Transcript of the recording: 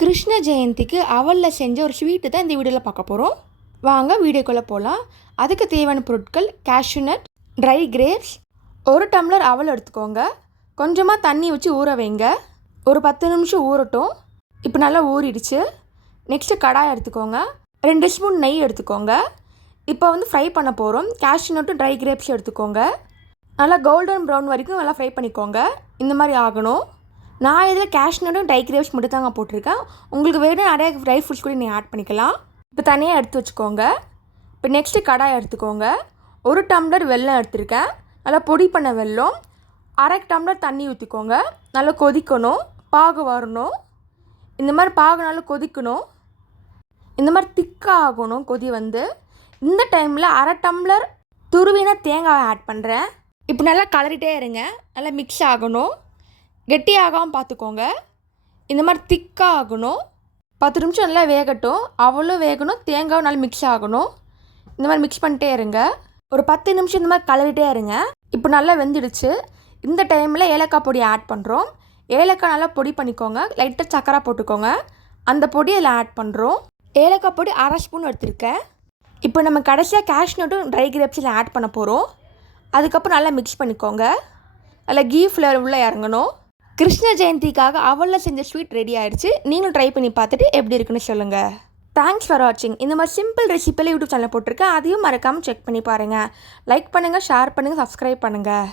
கிருஷ்ண ஜெயந்திக்கு அவலில் செஞ்ச ஒரு ஸ்வீட்டு தான் இந்த வீடியோவில் பார்க்க போகிறோம் வாங்க வீடியோக்குள்ளே போகலாம் அதுக்கு தேவையான பொருட்கள் கேஷ்யூநட் ட்ரை கிரேப்ஸ் ஒரு டம்ளர் அவல் எடுத்துக்கோங்க. கொஞ்சமாக தண்ணி வச்சு ஊற வைங்க. ஒரு பத்து நிமிஷம் ஊறட்டும். இப்போ நல்லா ஊறிடுச்சு. நெக்ஸ்ட்டு கடாய் எடுத்துக்கோங்க. ரெண்டு ஸ்பூன் நெய் எடுத்துக்கோங்க. இப்போ வந்து ஃப்ரை பண்ண போகிறோம் கேஷ்யூநட்டும் ட்ரை கிரேப்ஸ் எடுத்துக்கோங்க. நல்லா கோல்டன் ப்ரௌன் வரைக்கும் நல்லா ஃப்ரை பண்ணிக்கோங்க. இந்த மாதிரி ஆகணும். நான் இதில் கேஷ்நட்டும் டை கிரேப்ஸ் மட்டும் தாங்க போட்டிருக்கேன். உங்களுக்கு வேணும் நிறைய ட்ரை ஃப்ரூட்ஸ் கூட நீங்கள் ஆட் பண்ணிக்கலாம். இப்போ தனியாக எடுத்து வச்சுக்கோங்க. இப்போ நெக்ஸ்ட்டு கடாய் எடுத்துக்கோங்க. ஒரு டம்ளர் வெல்லம் எடுத்திருக்கேன். நல்லா பொடி பண்ண வெல்லம். அரை டம்ளர் தண்ணி ஊற்றிக்கோங்க நல்லா கொதிக்கணும். பாகு வரணும். இந்த மாதிரி பாகு நல்லா கொதிக்கணும். இந்த மாதிரி திக்காக ஆகணும் கொதி வந்து. இந்த டைமில் அரை டம்ளர் துருவின தேங்காய் ஆட் பண்ணுறேன் இப்போ நல்லா கலரிட்டே இருங்க. நல்லா மிக்ஸ் ஆகணும். கெட்டியாகாமல் பார்த்துக்கோங்க இந்த மாதிரி திக்காக ஆகணும். பத்து நிமிஷம் நல்லா வேகட்டும். அவ்வளோ வேகணும். தேங்காவும் நல்லா மிக்ஸ் ஆகணும். இந்த மாதிரி மிக்ஸ் பண்ணிட்டே இருங்க. ஒரு பத்து நிமிஷம் இந்த மாதிரி கலரிட்டே இருங்க. இப்போ நல்லா வெந்துடுச்சு. இந்த டைமில் ஏலக்காய் பொடி ஆட் பண்ணுறோம் ஏலக்காய் நல்லா பொடி பண்ணிக்கோங்க. லைட்டாக சக்கரை போட்டுக்கோங்க. அந்த பொடி அதில் ஆட் பண்ணுறோம் ஏலக்காய் பொடி அரை ஸ்பூன் எடுத்திருக்கேன். இப்போ நம்ம கடைசியாக கேஷ்நட்டும் ட்ரை கிரேப்ஸில் ஆட் பண்ண போகிறோம் அதுக்கப்புறம் நல்லா மிக்ஸ் பண்ணிக்கோங்க. நல்லா கீ ஃப்ளேவர் உள்ளே இறங்கணும். கிருஷ்ண ஜெயந்திக்காக அவளில் செஞ்ச ஸ்வீட் ரெடி ஆயிடுச்சு. நீங்களும் ட்ரை பண்ணி பார்த்துட்டு எப்படி இருக்குன்னு சொல்லுங்கள் தேங்க்ஸ் ஃபார் வாட்சிங் இந்த மாதிரி சிம்பிள் ரெசிப்பியில் யூடியூப் சேனல் போட்டிருக்கேன். அதையும் மறக்காமல் செக் பண்ணி பாருங்கள் லைக் பண்ணுங்கள் ஷேர் பண்ணுங்கள் சப்ஸ்கிரைப் பண்ணுங்கள்